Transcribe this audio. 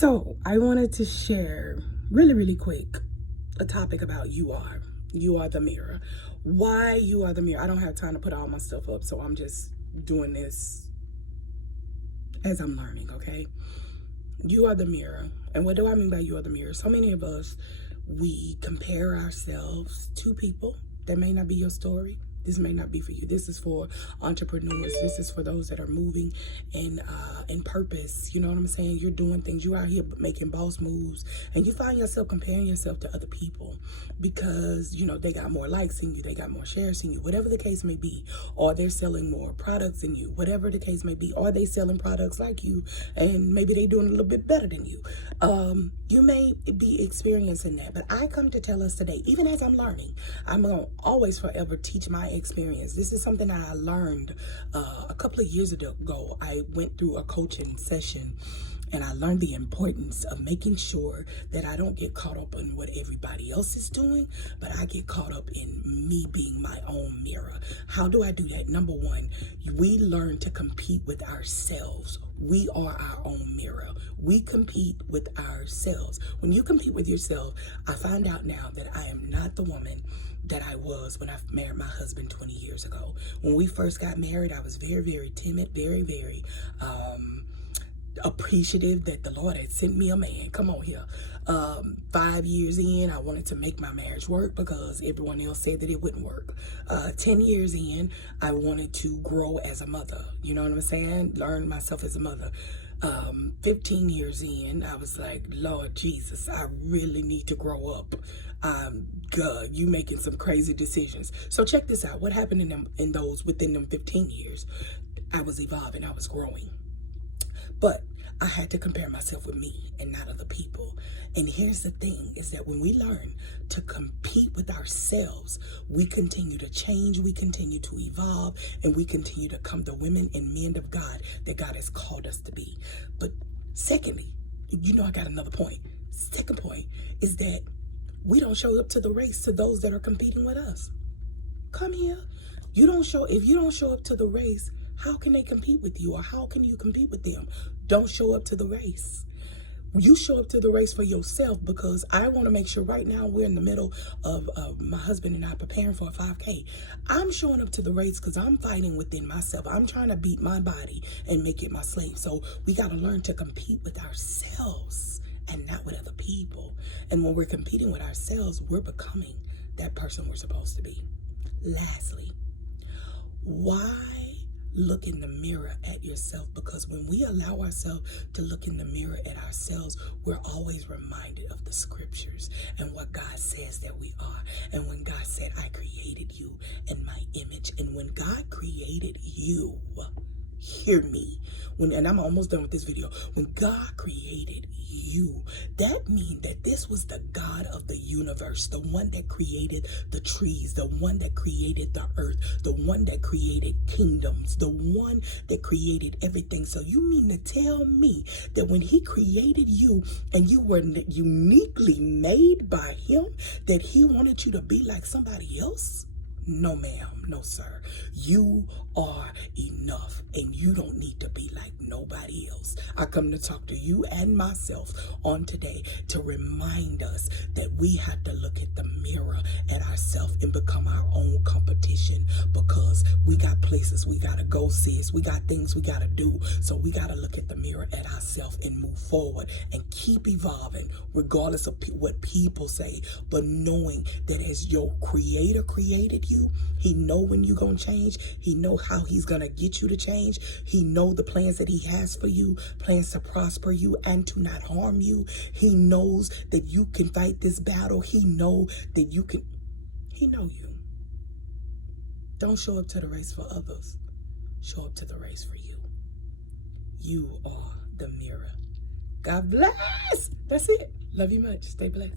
So I wanted to share really quick a topic about you are the mirror. Why you are the mirror. I don't have time to put all my stuff up, so I'm just doing this as I'm learning. Okay, you are the mirror. And what do I mean by you are the mirror? So many of us, we compare ourselves to people. That may not be your story. This may not be for you. This is for entrepreneurs. This is for those that are moving in purpose. You know what I'm saying? You're doing things. You're out here making boss moves, and you find yourself comparing yourself to other people because, you know, they got more likes than you. They got more shares than you, whatever the case may be. Or they're selling more products than you, whatever the case may be. Or they selling products like you, and maybe they doing a little bit better than you. You may be experiencing that, but I come to tell us today, even as I'm learning, I'm going to always forever teach my experience. This is something that I learned a couple of years ago. I went through a coaching session, and I learned the importance of making sure that I don't get caught up in what everybody else is doing, but I get caught up in me being my own mirror. How do I do that? Number one, we learn to compete with ourselves. We are our own mirror. We compete with ourselves. When you compete with yourself, I find out now that I am not the woman that I was when I married my husband 20 years ago. When we first got married, I was very timid, very appreciative that the Lord had sent me a man. Come on here. 5 years in, I wanted to make my marriage work because everyone else said that it wouldn't work. 10 years in, I wanted to grow as a mother. You know what I'm saying? Learn myself as a mother. 15 years in, I was like, Lord Jesus, I really need to grow up. God, you making some crazy decisions. So check this out. What happened within them 15 years? I was evolving. I was growing. But I had to compare myself with me and not other people. And here's the thing, is that when we learn to compete with ourselves, we continue to change, we continue to evolve, and we continue to become the women and men of God that God has called us to be. But secondly, you know, I got another point. Second point is that we don't show up to the race to those that are competing with us. Come here. If you don't show up to the race, how can they compete with you, or how can you compete with them? Don't show up to the race. You show up to the race for yourself, because I want to make sure right now we're in the middle of my husband and I preparing for a 5K. I'm showing up to the race because I'm fighting within myself. I'm trying to beat my body and make it my slave. So we got to learn to compete with ourselves and not with other people. And when we're competing with ourselves, we're becoming that person we're supposed to be. Lastly, why look in the mirror at yourself? Because when we allow ourselves to look in the mirror at ourselves, we're always reminded of the scriptures and what God says that we are. And when God said, I created you in my image. And when God created you, hear me, and I'm almost done with this video. When God created you, that means that this was the God of the universe, the one that created the trees, the one that created the earth, the one that created kingdoms, the one that created everything. So you mean to tell me that when he created you and you were uniquely made by him, that he wanted you to be like somebody else? No, ma'am. No, sir. You are enough, and you don't need to be like nobody else. I come to talk to you and myself on today to remind us that we have to look at the mirror at ourselves and become our own competition, because we got places we got to go, sis. We got things we got to do. So we got to look at the mirror at ourselves and move forward and keep evolving regardless of what people say, but knowing that as your creator created you, he know when you gonna change. He know how he's gonna get you to change. He know the plans that he has for you, plans to prosper you and to not harm you. He knows that you can fight this battle. He know that you can. He know you. Don't show up to the race for others. Show up to the race for you. You are the mirror. God bless. That's it. Love you much. Stay blessed.